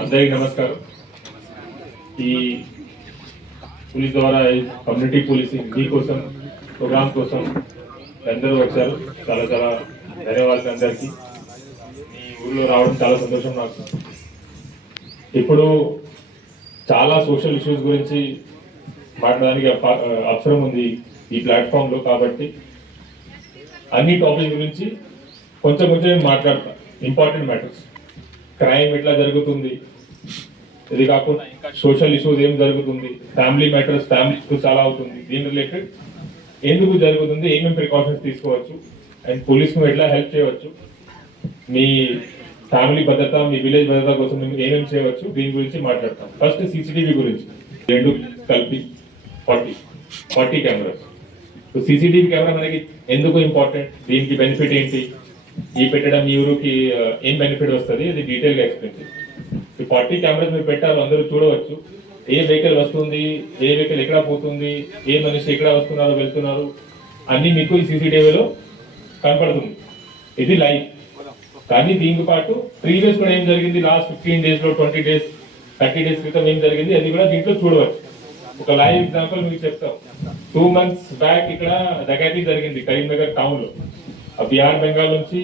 అందరికీ నమస్కారం. ఈ పోలీస్ ద్వారా కమ్యూనిటీ పోలీసింగ్ మీకోసం ప్రోగ్రామ్ కోసం అందరూ వచ్చారు. చాలా చాలా ధన్యవాదాలు అందరికీ. మీ ఊళ్ళో రావడం చాలా సంతోషం నాకు. ఇప్పుడు చాలా సోషల్ ఇష్యూస్ గురించి మాట్లాడడానికి అవసరం ఉంది ఈ ప్లాట్ఫామ్లో. కాబట్టి అన్ని టాపిక్ గురించి కొంచెం కొంచెం మాట్లాడతా. ఇంపార్టెంట్ మ్యాటర్స్, క్రైమ్ ఎట్లా జరుగుతుంది, ఇది కాకుండా ఇంకా సోషల్ ఇష్యూస్ ఏం జరుగుతుంది, ఫ్యామిలీ మ్యాటర్స్, ఫ్యామిలీ ఇష్యూస్ చాలా అవుతుంది, దీని రిలేటెడ్ ఎందుకు జరుగుతుంది, ఏమేమి ప్రికాషన్స్ తీసుకోవచ్చు అండ్ పోలీస్ను ఎట్లా హెల్ప్ చేయవచ్చు, మీ ఫ్యామిలీ భద్రత, మీ విలేజ్ భద్రత కోసం మేము ఏమేమి చేయవచ్చు, దీని గురించి మాట్లాడతాం. ఫస్ట్ సీసీటీవీ గురించి. 2 కలిపి 40 కెమెరాస్. సీసీటీవీ కెమెరా మనకి ఎందుకు ఇంపార్టెంట్, దీనికి బెనిఫిట్ ఏంటి, ఈ పెట్టడం మీ ఊరికి ఏం బెనిఫిట్ వస్తుంది, అది డీటెయిల్గా ఎక్స్ప్లెయిన్ చేయండి. 40 కెమెరాస్ మీరు పెట్టారు, అందరూ చూడవచ్చు. ఏ వెహికల్ వస్తుంది, ఏ వెహికల్ ఎక్కడ పోతుంది, ఏ మనిషి ఎక్కడ వస్తున్నారు వెళ్తున్నారు అన్ని మీకు ఈ సీసీటీవీలో కనపడుతుంది. ఇది లైవ్. కానీ దీంతో పాటు ప్రీవియస్ కూడా ఏం జరిగింది, లాస్ట్ 15 డేస్లో 20 డేస్ 30 డేస్ క్రితం ఏం జరిగింది అది కూడా దీంట్లో చూడవచ్చు. ఒక లైవ్ ఎగ్జాంపుల్ మీకు చెప్తాం. 2 months బ్యాక్ ఇక్కడ డకాతి జరిగింది కరీంనగర్ టౌన్ లో. బిహార్ బెంగాల్ నుంచి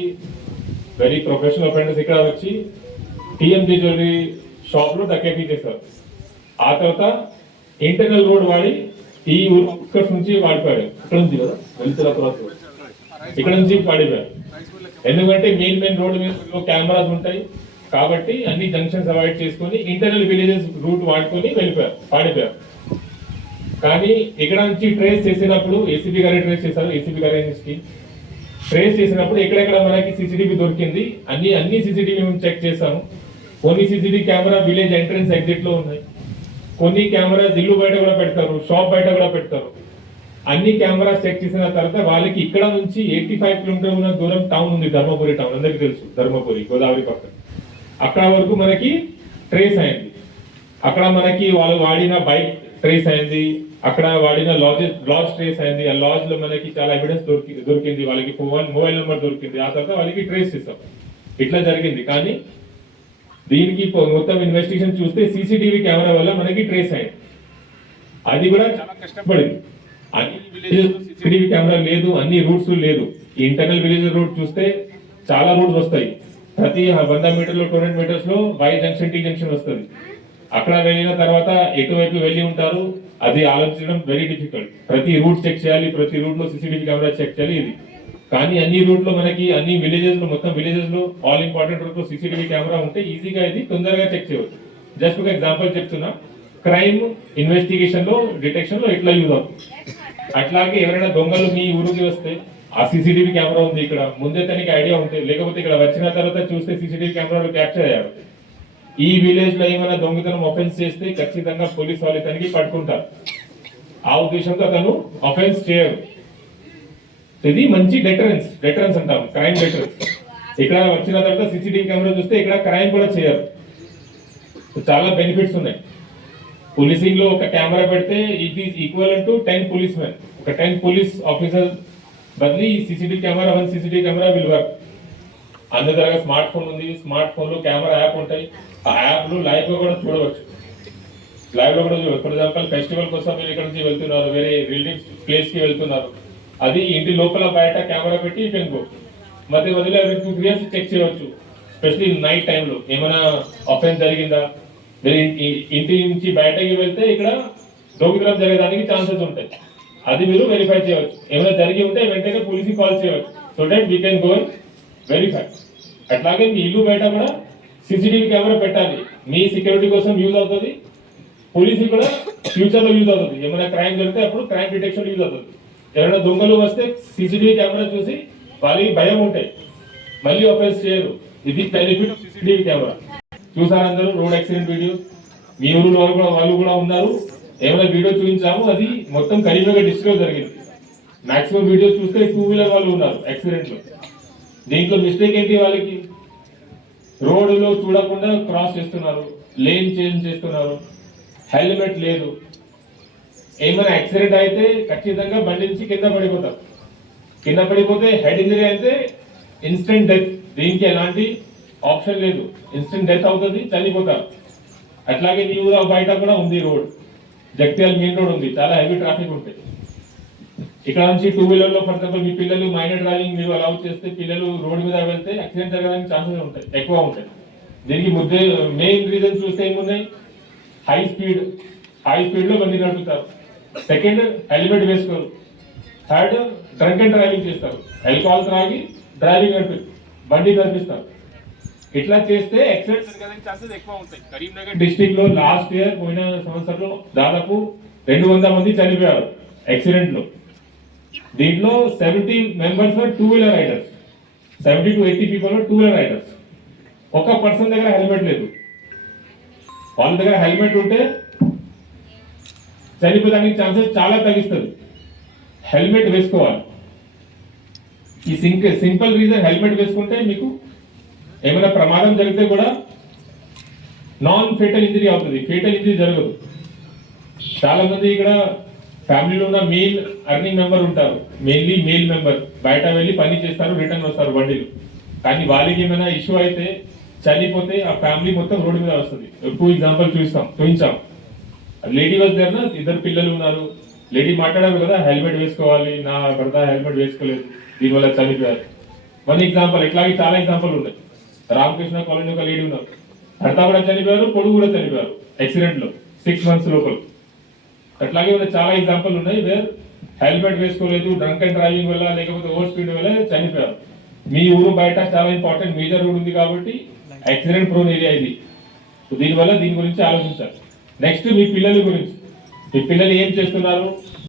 వెరీ ప్రొఫెషనల్ అఫెండర్స్ ఇక్కడ వచ్చి టీఎంజీ జ్యువెలరీ షాప్ లో డకాతి చేశారు. ఆ తర్వాత ఇంటర్నల్ రోడ్ వాడి ఈ ఊరు నుంచి వాడిపోయాడు. ఇక్కడ నుంచి కదా వెళ్తున్న ఇక్కడ నుంచి వాడిపోయారు. ఎందుకంటే మెయిన్ రోడ్ మీద కెమెరాస్ ఉంటాయి కాబట్టి అన్ని జంక్షన్స్ అవాయిడ్ చేసుకొని ఇంటర్నల్ విలేజెస్ రూట్ వాడుకొని పాడిపోయారు. కానీ ఇక్కడ నుంచి ట్రేస్ చేసినప్పుడు ఏసీబీ గారే ట్రేస్ చేశారు. ఏసీబీ గారే ట్రేస్ చేసినప్పుడు ఎక్కడెక్కడ మనకి సీసీటీవీ దొరికింది అన్ని సీసీటీవీ మేము చెక్ చేస్తాము. కొన్ని CCTV camera village entrance exit లో ఉన్నాయి, కొన్ని కెమెరాస్ ఇల్లు బయట కూడా పెడతారు, షాప్ బయట కూడా పెడతారు. అన్ని కెమెరాస్ చెక్ చేసిన తర్వాత వాళ్ళకి ఇక్కడ నుంచి 85 కిలోమీటర్ల దూరం టౌన్ ఉంది, ధర్మపురి టౌన్, అందరికీ తెలుసు ధర్మపురి, గోదావరి పక్కన. అక్కడ వరకు మనకి ట్రేస్ అయింది. అక్కడ మనకి వాళ్ళు వాడిన బైక్ ట్రేస్ అయింది, అక్కడ వాడిన లాడ్జ్ ట్రేస్ అయింది. ఆ లాడ్జ్ లో మనకి చాలా ఎవిడెన్స్ దొరికింది, వాళ్ళకి మొబైల్ నెంబర్ దొరికింది. ఆ తర్వాత వాళ్ళకి ట్రేస్ చేస్తాం. ఇట్లా జరిగింది. కానీ దీనికి మొత్తం ఇన్వెస్టిగేషన్ చూస్తే సీసీటీవీ కెమెరా వల్ల మనకి ట్రేస్ అయింది. అది కూడా చాలా కష్టపడింది. అన్ని విలేజెస్ సీసీటీవీ కెమెరా లేదు, అన్ని రూట్స్ లేదు. ఇంటర్నల్ విలేజ్ రూట్ చూస్తే చాలా రూట్స్ వస్తాయి. ప్రతి 100 మీటర్లు 200 మీటర్స్ లో వై జంక్షన్ టీ జంక్షన్ వస్తుంది. అక్కడ వెళ్ళిన తర్వాత ఎటువైపు వెళ్ళి ఉంటారు అది ఆలోచించడం వెరీ డిఫికల్ట్. ప్రతి రూట్ చెక్ చేయాలి, ప్రతి రూట్ లో సీసీటీవీ కెమెరా చెక్ చేయాలి ఇది. కానీ అన్ని రూట్ లో మనకి అన్ని విలేజెస్ లో మొత్తం విలేజెస్ లో ఆల్ ఇంపార్టెంట్ రూట్ లో సీసీటీవీ కెమెరా ఉంటే ఈజీగా ఇది తొందరగా చెక్ చేయవచ్చు. జస్ట్ ఒక ఎగ్జాంపుల్ చెప్తున్నా, క్రైమ్ ఇన్వెస్టిగేషన్ లో డిటెక్షన్ లో ఎట్లా యూజ్ అవుతుంది. అట్లాగే ఎవరైనా దొంగలు మీ ఊరికి వస్తే ఆ సీసీటీవీ కెమెరా ఉంది ఇక్కడ, ముందే తనకి ఐడియా ఉంటుంది, లేకపోతే ఇక్కడ వచ్చిన తర్వాత చూస్తే సీసీటీవీ కెమెరాలో క్యాప్చర్ అయ్యారు. ఈ విలేజ్ లో ఏమైనా దొంగతనం అఫెన్స్ చేస్తే ఖచ్చితంగా పోలీస్ వాళ్ళు తనకి పట్టుకుంటారు. ఆ ఉద్దేశంతో అతను అఫెన్స్ చేయరు. ఇది మంచి డెటరెన్స్ అంటాం, క్రైమ్ డెటరెన్స్. ఇక్కడ వచ్చిన తర్వాత సీసీటీవీ కెమెరా చూస్తే ఇక్కడ క్రైమ్ కూడా చేయరు. చాలా బెనిఫిట్స్ ఉన్నాయి. పోలీసింగ్ లో ఒక కెమెరా పెడితే it is equal to 10 police men. ఒక 10 పోలీస్ ఆఫీసర్ బదిలీ CCTV camera, 1 CCTV camera will work. అందరి దగ్గర స్మార్ట్ ఫోన్ ఉంది, స్మార్ట్ ఫోన్ లో కెమెరా యాప్ ఉంటాయి. ఆ యాప్ లో లైవ్ లో కూడా చూడవచ్చు. ఫర్ ఎగ్జాంపుల్ ఫెస్టివల్ కోసం మీరు ఇక్కడ నుంచి వెళ్తున్నారు, వేరే రిలేటివ్స్ ప్లేస్ కి వెళ్తున్నారు, అది ఇంటి లోపల బయట కెమెరా పెట్టి పెనుకో మధ్యలో 2-3 ఇయర్స్ చెక్ చేయవచ్చు. స్పెషల్లీ నైట్ టైంలో ఏమైనా అఫెన్స్ జరిగిందా, ఇంటి నుంచి బయటకి వెళ్తే ఇక్కడ దొంగతనం జరగడానికి ఛాన్సెస్ ఉంటాయి, అది మీరు వెరిఫై చేయవచ్చు. ఏమైనా జరిగి ఉంటే వెంటనే పోలీస్ కాల్ చేయవచ్చు. So that we can go and verify. అట్లాగే మీ ఇల్లు బయట కూడా సీసీటీవీ కెమెరా పెట్టాలి. మీ సెక్యూరిటీ కోసం యూజ్ అవుతుంది, పోలీసు కూడా ఫ్యూచర్ లో యూజ్ అవుతుంది. ఏమైనా క్రైమ్ జరిగితే అప్పుడు క్రైమ్ డిటెక్షన్ యూజ్ అవుతుంది. ఎవరైనా దొంగలు వస్తే సీసీటీవీ కెమెరా చూసి వాళ్ళకి భయం ఉంటాయి, మళ్ళీ అఫెన్స్ చేయరు. ఇది బెనిఫిట్ ఆఫ్ సీసీటీవీ కెమెరా. చూసారు అందరూ రోడ్ యాక్సిడెంట్ వీడియోస్, మీ ఊరు వాళ్ళు కూడా ఉన్నారు. ఏమైనా వీడియో చూపించాము, అది మొత్తం కరీంనగర్ డిస్ట్రిక్ట్ లో జరిగింది. మాక్సిమం వీడియో చూస్తే 2 వీలర్ వాళ్ళు ఉన్నారు యాక్సిడెంట్ లో. దీంట్లో మిస్టేక్ ఏంటి, వాళ్ళకి రోడ్డులో చూడకుండా క్రాస్ చేస్తున్నారు, లేన్ చేంజ్ చేస్తున్నారు, హెల్మెట్ లేదు. ఏమైనా యాక్సిడెంట్ అయితే ఖచ్చితంగా బండి నుంచి కింద పడిపోతారు. కింద పడిపోతే హెడ్ ఇంజరీ అయితే ఇన్స్టెంట్ డెత్. దీనికి ఎలాంటి ఆప్షన్ లేదు, ఇన్స్టెంట్ డెత్ అవుతుంది, చనిపోతారు. అట్లాగే మీ ఊరు బయట కూడా ఉంది రోడ్, జగిత్యాల మెయిన్ రోడ్ ఉంది, చాలా హెవీ ట్రాఫిక్ ఉంటుంది. ఇక్కడ నుంచి టూ వీలర్ లో ఫర్ ఎగ్జాంపుల్ మీ పిల్లలు మైనర్ డ్రైవింగ్ మీరు అలౌ చేస్తే పిల్లలు రోడ్ మీద వెళ్తే యాక్సిడెంట్ జరగడానికి ఛాన్సెస్ ఉంటాయి, ఎక్కువ ఉంటాయి. దీనికి మెయిన్ రీజన్ చూస్తే ఏమున్నాయి, హై స్పీడ్ లో బండి నడుపుతారు, సెకండ్ హెల్మెట్ వేసుకోరు, థర్డ్ డ్రంక్ అండ్ డ్రైవింగ్ చేస్తారు, ఆల్కహాల్ త్రాగి డ్రైవింగ్ బండి నడిపిస్తారు. ఇట్లా చేస్తే యాక్సిడెంట్స్ జరగడానికి ఛాన్సెస్ ఎక్కువ ఉంటాయి. కరీంనగర్ డిస్ట్రిక్ట్ లో లాస్ట్ ఇయర్ పోయిన సంవత్సరంలో దాదాపు 200 మంది చనిపోయారు యాక్సిడెంట్ లో. దీంట్లో 70 members two wheeler riders, 70 to 80 people two wheeler riders. ఒక పర్సన్ దగ్గర హెల్మెట్ లేదు. వాళ్ళ దగ్గర హెల్మెట్ ఉంటే చనిపోయడానికి ఛాన్సెస్ చాలా తగ్గిస్తుంది. హెల్మెట్ వేసుకోవాలి. ఈ సింపుల్ రీజన్, హెల్మెట్ వేసుకుంటే మీకు ఏమైనా ప్రమాదం జరిగితే కూడా నాన్ ఫేటల్ ఇంజరీ అవుతుంది, ఫేటల్ ఇంజరీ జరగదు. చాలా మంది ఇక్కడ ఫ్యామిలీలో ఉన్న మెయిన్ అర్నింగ్ మెంబర్ ఉంటారు, మెయిన్లీ మేల్ మెంబర్, బయట వెళ్ళి పని చేస్తారు, రిటర్న్ వస్తారు బండిలు. కానీ వాళ్ళకి ఏమైనా ఇష్యూ అయితే చనిపోతే ఆ ఫ్యామిలీ మొత్తం రోడ్డు మీద వస్తుంది. ఎక్కువ ఎగ్జాంపుల్ చూపించాం. లేడీ వాజ్ దేర్, ఇద్దరు పిల్లలు ఉన్నారు, లేడీ మాట్లాడారు కదా హెల్మెట్ వేసుకోవాలి, నా భర్త హెల్మెట్ వేసుకోలేదు, దీనివల్ల చనిపోయారు. One example. ఇట్లాగే చాలా ఎగ్జాంపుల్ ఉన్నాయి. రామకృష్ణ కాలనీ ఒక లేడీ ఉన్నారు, భర్త కూడా చనిపోయారు, కొడుకు కూడా చనిపోయారు యాక్సిడెంట్ లో 6 months లోపల. అట్లాగే చాలా ఎగ్జాంపుల్ ఉన్నాయి వేర్ హెల్మెట్ వేసుకోలేదు, డ్రంక్ అండ్ డ్రైవింగ్ వల్ల లేకపోతే ఓవర్ స్పీడ్ వల్ల చనిపోయారు. మీ ఊరు బయట చాలా ఇంపార్టెంట్ మేజర్ రోడ్ ఉంది కాబట్టి యాక్సిడెంట్ ప్రోన్ ఏరియా ఇది. దీని గురించి ఆలోచించాలి. నెక్స్ట్ మీ పిల్లల గురించి. మీ పిల్లలు ఏం చేస్తున్నారు,